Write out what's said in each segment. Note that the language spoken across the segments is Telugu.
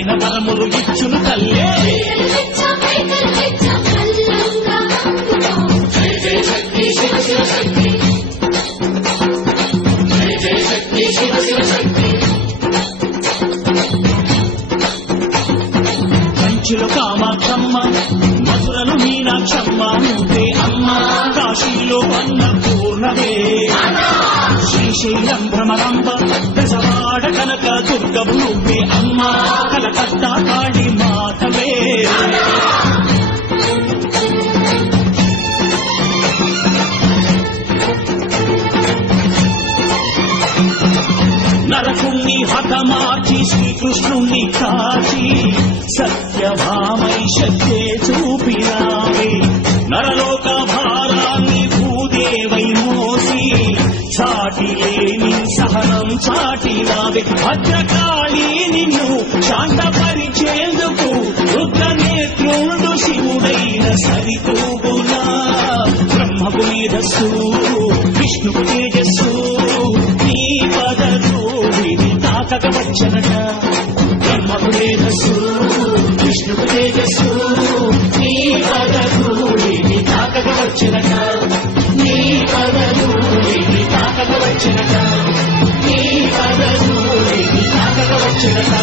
అడిగిన వరములు ఇచ్చును తల్లే. జయ జయ శక్తి శివ శివ శక్తి, జయ జయ శక్తి శివ శివ శక్తి. కంచిలో కామాక్షమ్మ, మధురలు మీనాక్షమ్మ నువ్వే అమ్మ. కాశీలో అన్నపూర్ణవే, శ్రీశైలం భ్రమరాంబ, దశవాడ కనక దుర్గవు నువ్వే అమ్మ. కలకత్తా కాళీ మాతవే. నరకుణ్ణి హతమార్చి శ్రీకృష్ణుణ్ణి కాచి సత్యభామై శక్తే చూపినావే. నరలోక భారాన్ని భూదేవై మోసి చాటి లేని సహనం చాటినావే. భద్రకాళి నిన్ను శాంతపరిచేందుకు రుద్రనేత్రుడు శివుడైన సరితూగునా. బ్రహ్మకు మేధస్సు, విష్ణుకు తేజస్సు, నీ పదధూళిని తాకక వచ్చనట. బ్రహ్మకు మేధస్సు, విష్ణుకు తేజస్సు, నీ పదధూళిని తాకక వచ్చనట. నీ పదధూళిని తాకక వచ్చనట. నీ పదధూళిని తాకక వచ్చనట.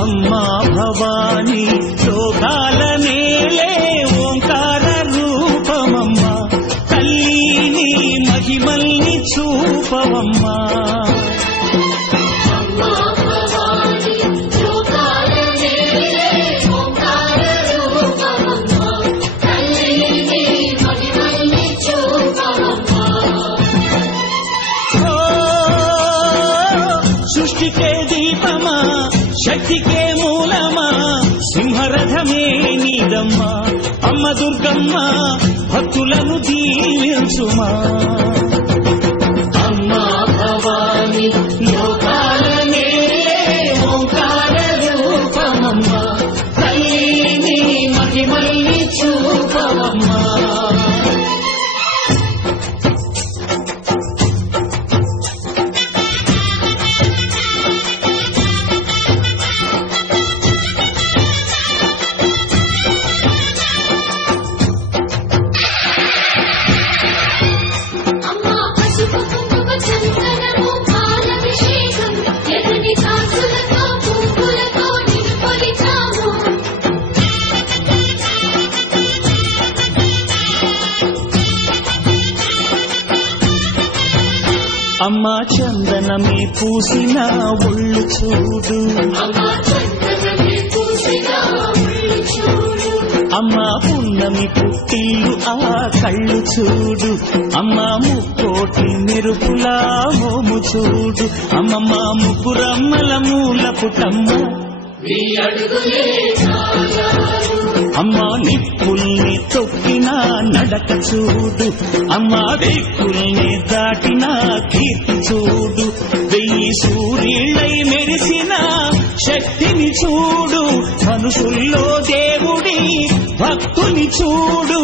అమ్మా భవాని లోకాల నేలే ఓంకార రూపమమ్మ. తల్లిని మహిమల్ని చూపవమ్మా. సృష్టికే దీపమా, శక్తికే మూలమా, సింహరథమే నీదమ్మా. అమ్మ దుర్గమ్మ భక్తులను దీవించుమా. అమ్మా భవాని లోకాల నేలే ఓంకార రూపమమ్మ. తల్లిని మహిమల్ని చూపవమ్మా. అమ్మా చందనమే పూసిన ఒళ్ళు చూడు. అమ్మా పున్నమి పుట్టిల్లు ఆ కళ్ళు చూడు. అమ్మా ముక్కోటి మెరుపులా మోము చూడు. అమ్మమ్మ ముగ్గురమ్మల మూల పుటమ్మ. అమ్మా నిప్పుల్ని తొక్కిన నడక చూడు. అమ్మా దిక్కుల్ని దాటిన కీర్తి చూడు. 1000 సూర్యులై మెరిసిన శక్తిని చూడు. మనుషుల్లో దేవుడి భక్తుని చూడు.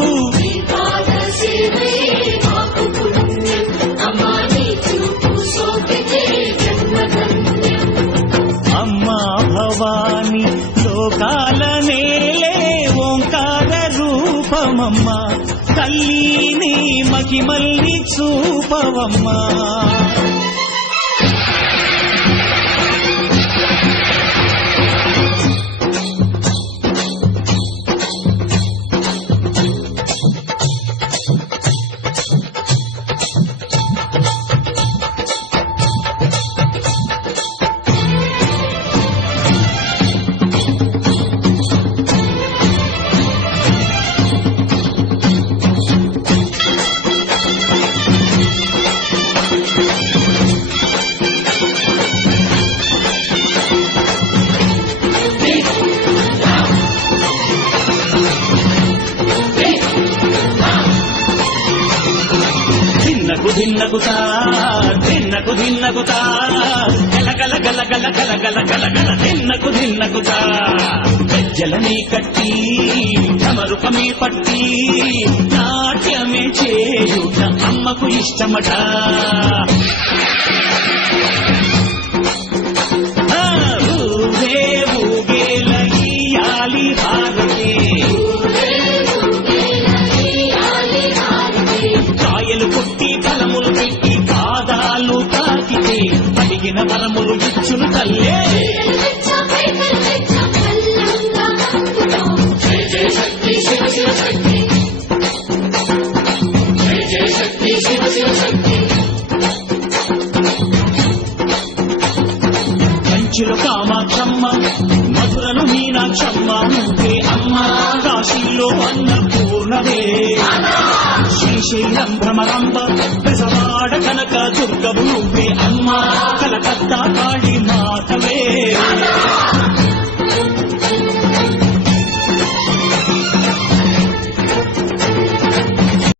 అమ్మా భవాని లోకాల నేలే ఓంకార రూపమమ్మ. తల్లిని మహిమల్ని చూపవమ్మా. దిన్నకుతా దిన్నకు దిన్నకుతా గల గల గల గల గల గల గల గల దిన్నకుతా గజ్జలని కట్టి ఢమరుకమే పట్టి నాట్యమే చేయుట అమ్మకు ఇష్టమట ఊగే ఊగేల ఇయ్యాలి హారతి కాయలు కొట్టి ఫలములు పెట్టి పాదాలు తాకితే అడిగిన వరములు ఇచ్చును తల్లే జయ జయ శక్తి శివ శివ శక్తి జయ జయ శక్తి శివ శివ శక్తి కంచిలో కామాక్షమ్మ మధురను మీనాక్షమ్మ నువ్వే అమ్మ కాశీలో అన్నపూర్ణవే శ్రీశైలం భ్రమరంబ పెసవాడ కనక దుర్గవు నువ్వే అమ్మ కలకత్తా కాళీ మాతవే